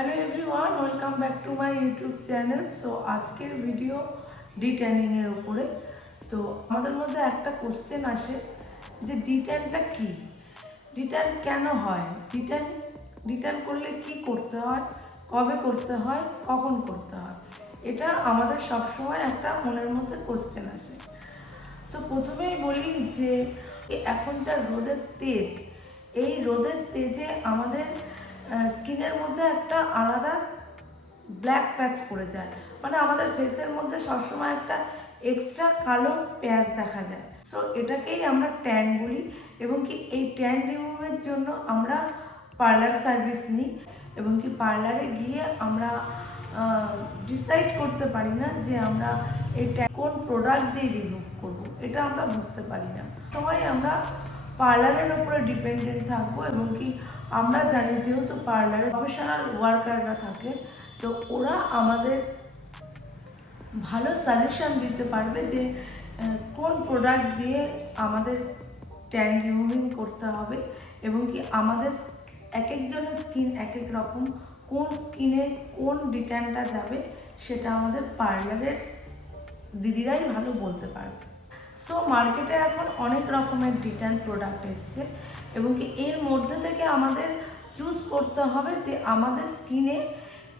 Hello everyone, welcome back to my YouTube channel. So আজকের video ডিট্যানিংয়ের উপরে। তো আমাদের মধ্যে একটা কোশ্চেন আসে যে ডিট্যানটা কি, ডিট্যান কেন হয়, ডিট্যান করলে কি করতে হয়, কবে করতে হয়, কখন করতে হয়, এটা আমাদের সবসময় একটা মনের মধ্যে কোশ্চেন আসে। তো প্রথমেই বলি যে এখন যা রোদের তেজ, এই রোদের তেজে আমাদের স্কিনের মধ্যে একটা আলাদা ব্ল্যাক প্যাচ পড়ে যায়, মানে আমাদের ফেসের মধ্যে সবসময় একটা এক্সট্রা কালো প্যাচ দেখা যায়। সো এটাকেই আমরা ট্যান বলি, এবং কি এই ট্যান রিমুভের জন্য আমরা পার্লার সার্ভিস নিই, এবং কি পার্লারে গিয়ে আমরা ডিসাইড করতে পারি না যে আমরা এটা কোন প্রোডাক্ট দিয়ে রিমুভ করবো, এটা আমরা বুঝতে পারি না। সবাই আমরা পার্লারের উপরে ডিপেন্ডেন্ট থাকবো, এবং কি আমরা জানি যেহেতু পার্লারে প্রফেশনাল ওয়ার্কাররা থাকে, তো ওরা আমাদের ভালো সাজেশন দিতে পারবে যে কোন প্রোডাক্ট দিয়ে আমাদের ট্যান রিমুভিং করতে হবে, এবং কি আমাদের এক একজনের স্কিন এক এক রকম, কোন স্কিনে কোন ডিট্যানটা যাবে সেটা আমাদের পার্লারের দিদিরাই ভালো বলতে পারবে। সো মার্কেটে এখন অনেক রকমের ডিট্যান প্রোডাক্ট এসছে, এবং কি এর মধ্যে থেকে আমাদের চুজ করতে হবে যে আমাদের স্কিনে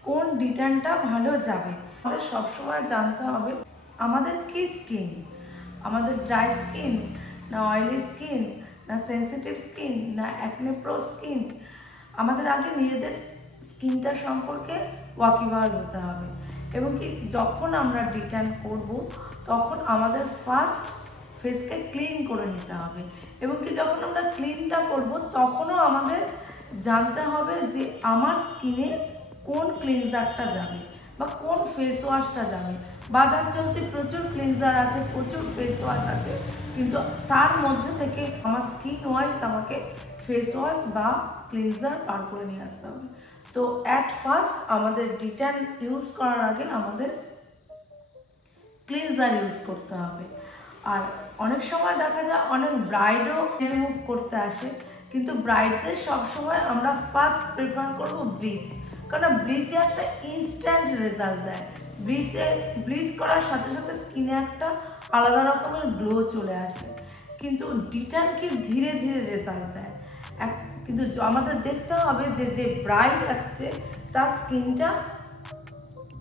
কোন ডিট্যানটা ভালো যাবে। আমাদের সবসময় জানতে হবে আমাদের কি স্কিন, আমাদের ড্রাই স্কিন না অয়েলি স্কিন না সেন্সিটিভ স্কিন না অ্যাকনে প্রো স্কিন। আমাদের আগে নিজেদের স্কিনটা সম্পর্কে ওয়াকিবহাল হতে হবে, এবং কি যখন আমরা ডিট্যান করব তখন আমাদের ফার্স্ট ফেসকে ক্লিন করে নিতে হবে, এবং কি যখন আমরা ক্লিনটা করব তখনও আমাদের জানতে হবে যে আমার স্কিনে কোন ক্লিনজারটা যাবে বা কোন ফেস ওয়াশটা যাবে। বাজার চলতে প্রচুর ক্লিনজার আছে, প্রচুর ফেস ওয়াশ আছে, কিন্তু তার মধ্যে থেকে আমার স্কিন ওয়াইজ আমাকে ফেস ওয়াশ বা ক্লিনজার বার করে নিয়ে আসতে হবে। তো অ্যাট ফার্স্ট আমাদের ডিট্যান ইউজ করার আগে আমাদের ক্লিনজার ইউজ করতে হবে। আর অনেক সময় দেখা যায় অনেক ব্রাইডও রিমুভ করতে আসে, কিন্তু ব্রাইডদের সবসময় আমরা ফার্স্ট প্রেফার করবো ব্লিচ, কারণ ব্লিচে একটা ইনস্ট্যান্ট রেজাল্ট দেয়। ব্লিচ করার সাথে সাথে স্কিনে একটা আলাদা রকমের গ্লো চলে আসে, কিন্তু ডিট্যান কি ধীরে ধীরে রেজাল্ট দেয়। কিন্তু আমাদের দেখতে হবে যে যে ব্রাইড আসছে তার স্কিনটা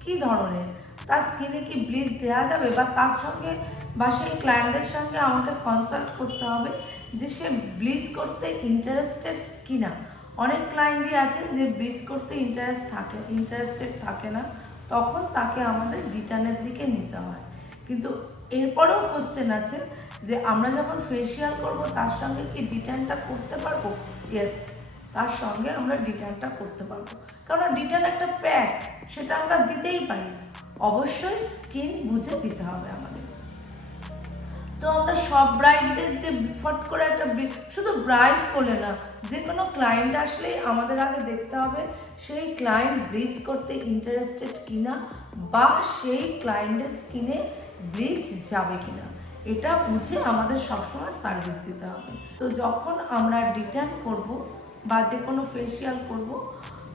কি ধরনের, তার স্কিনে কি ব্লিচ দেওয়া যাবে, বা তার সঙ্গে বা সেই ক্লায়েন্টের সঙ্গে আমাকে কনসাল্ট করতে হবে যে সে ব্লিচ করতে ইন্টারেস্টেড কি না। অনেক ক্লায়েন্টই আছে যে ব্লিচ করতে ইন্টারেস্টেড থাকে না, তখন তাকে আমাদের ডিট্যানের দিকে নিতে হয়। কিন্তু এরপরেও কোশ্চেন আছে যে আমরা যখন ফেসিয়াল করব তার সঙ্গে কি ডিট্যানটা করতে পারবো? ইয়েস, তার সঙ্গে আমরা ডিট্যানটা করতে পারবো, কারণ ডিট্যান একটা প্যাক, সেটা আমরা দিতেই পারি, অবশ্যই স্কিন বুঝে দিতে হবে আমাদের। তো আমরা সব ব্রাইডদের যে ফট করে একটা শুধু ব্রাইড বলে না, যে কোনো ক্লায়েন্ট আসলেই আমাদের আগে দেখতে হবে সেই ক্লায়েন্ট ব্লিচ করতে ইন্টারেস্টেড কিনা, বা সেই ক্লায়েন্টের স্কিনে ব্লিচ যাবে কিনা, এটা বুঝে আমাদের সবসময় সার্ভিস দিতে হবে। তো যখন আমরা ডিট্যান করব বা যে কোনো ফেসিয়াল করব,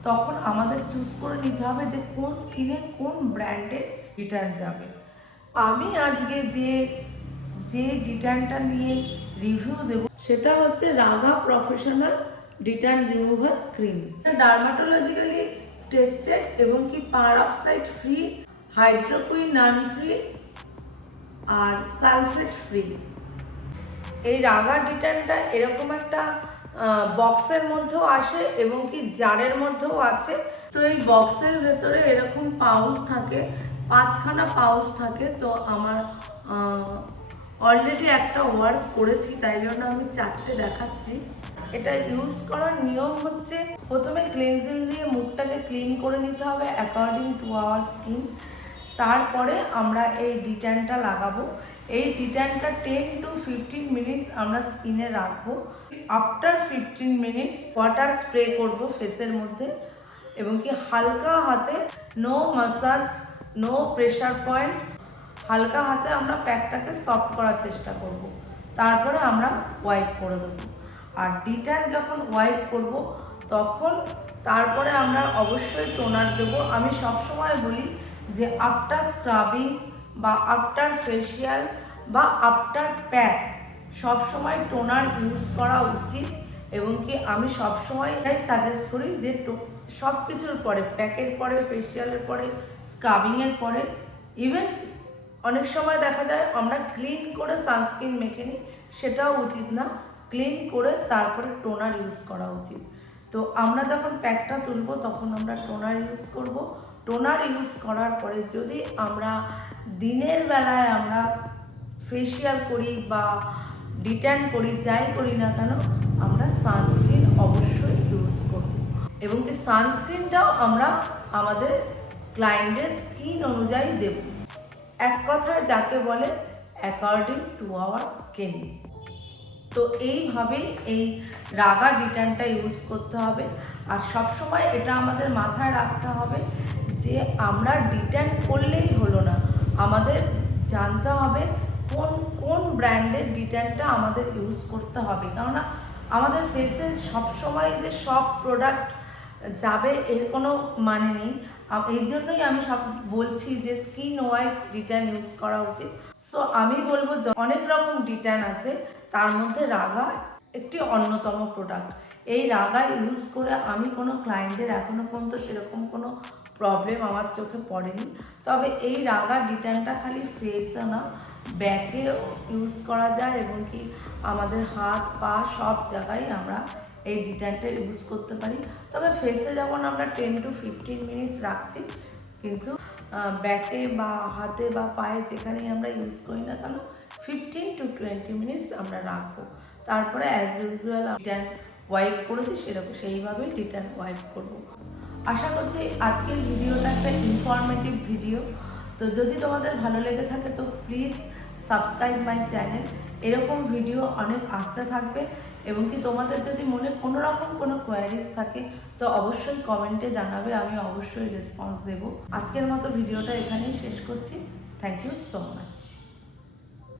তখন আমাদের চুজ করে নিতে হবে যে কোন স্কিনে কোন ব্র্যান্ডের ডিট্যান যাবে। আমি আজকে যে যে ডিট্যানটা নিয়ে রিভিউ দেব সেটা হচ্ছে Raaga professional detan remover cream. Dermatologically tested এবং কি পারঅক্সাইড ফ্রি, হাইড্রোকুইনান ফ্রি আর সালফেট ফ্রি। এই রাগা ডিট্যানটা এরকম একটা বক্সের মধ্যেও আসে এবং কি জারের মধ্যেও আছে। তো এই বক্সের ভেতরে এরকম পাউচ থাকে, 5খানা পাউচ থাকে। তো আমার অলরেডি একটা ওয়ার্ক করেছি, তাই জন্য আমি 4টে দেখাচ্ছি। এটা ইউজ করার নিয়ম হচ্ছে প্রথমে ক্লিনজিং দিয়ে মুখটাকে ক্লিন করে নিতে হবে অ্যাকর্ডিং টু আওয়ার স্কিন। তারপরে আমরা এই ডিট্যানটা লাগাবো। এই ডিট্যানটা 10 to 15 মিনিটস আমরা স্কিনে রাখবো। আফটার 15 মিনিটস ওয়াটার স্প্রে করব ফেসের মধ্যে, এবং কি হালকা হাতে, no massage, no pressure point, হালকা হাতে আমরা প্যাকটাকে সফট করার চেষ্টা করব। তারপরে আমরা ওয়াইপ করে দেবো। আর ডিট্যান যখন ওয়াইপ করব তখন তারপরে আমরা অবশ্যই টোনার দেবো। আমি সবসময় বলি যে আফটার স্ক্রাবিং বা আফটার ফেসিয়াল বা আফটার প্যাক সবসময় টোনার ইউজ করা উচিত। এবং কি আমি সবসময় এটাই সাজেস্ট করি যে সব কিছুর পরে, প্যাকের পরে, ফেসিয়ালের পরে, স্ক্রাবিংয়ের পরে, ইভেন অনেক সময় দেখা যায় আমরা ক্লিন করে সানস্ক্রিন মেখে নিই, সেটাও উচিত না। ক্লিন করে তারপরে টোনার ইউজ করা উচিত। তো আমরা যখন প্যাকটা তুলব তখন আমরা টোনার ইউজ করব। টোনার ইউজ করার পরে যদি আমরা দিনের বেলায় আমরা ফেসিয়াল করি বা ডিট্যান করি, যাই করি না কেন, আমরা সানস্ক্রিন অবশ্যই ইউজ করব। এবং কি সানস্ক্রিনটাও আমরা আমাদের ক্লায়েন্টের স্কিন অনুযায়ী দেব। এক কথায় যাকে বলে অ্যাকর্ডিং টু আওয়ার স্কিন। তো এইভাবেই এই রাগা ডিট্যানটা ইউজ করতে হবে। আর সবসময় এটা আমাদের মাথায় রাখতে হবে যে আমরা ডিট্যান করলেই হলো না, আমাদের জানতে হবে কোন কোন ব্র্যান্ডের ডিট্যানটা আমাদের ইউজ করতে হবে। কেননা আমাদের ফেসে সবসময় যে সব প্রোডাক্ট যাবে এর কোনো মানে নেই। এই জন্যই আমি সব বলছি যে স্কিন ওয়াইজ ডিট্যান ইউজ করা উচিত। সো আমি বলবো অনেক রকম ডিট্যান আছে, তার মধ্যে রাগা একটি অন্যতম প্রোডাক্ট। এই রাগা ইউজ করে আমি কোনো ক্লায়েন্টের এখনও পর্যন্ত সেরকম কোনো প্রবলেম আমার চোখে পড়েনি। তবে এই রাগা ডিট্যানটা খালি ফেসে না, ব্যাকে ইউজ করা যায় এবং কি আমাদের হাত পা সব জায়গায় আমরা এই ডিট্যানটা ইউজ করতে পারি। তবে ফেসে যেমন আমরা 10 to 15 মিনিটস রাখছি, কিন্তু ব্যাকে বা হাতে বা পায়ে যেখানেই আমরা ইউজ করি না কেন 15 to 20 মিনিটস আমরা রাখবো। তারপরে অ্যাজ ইউজুয়াল ডিট্যান ওয়াইপ করে দিই, সেরকম সেইভাবেই ডিট্যান ওয়াইপ করবো। আশা করছি আজকের ভিডিওটা একটা ইনফরমেটিভ ভিডিও। তো যদি তোমাদের ভালো লেগে থাকে তো প্লিজ সাবস্ক্রাইব মাই চ্যানেল। এরকম ভিডিও অনেক আসতে থাকবে। এবং কি তোমাদের যদি মনে কোনো রকম কোনো কোয়ারিজ থাকে তো অবশ্যই কমেন্টে জানাবে, আমি অবশ্যই রেসপন্স দেব। আজকের মতো ভিডিওটা এখানেই শেষ করছি। Thank you so much.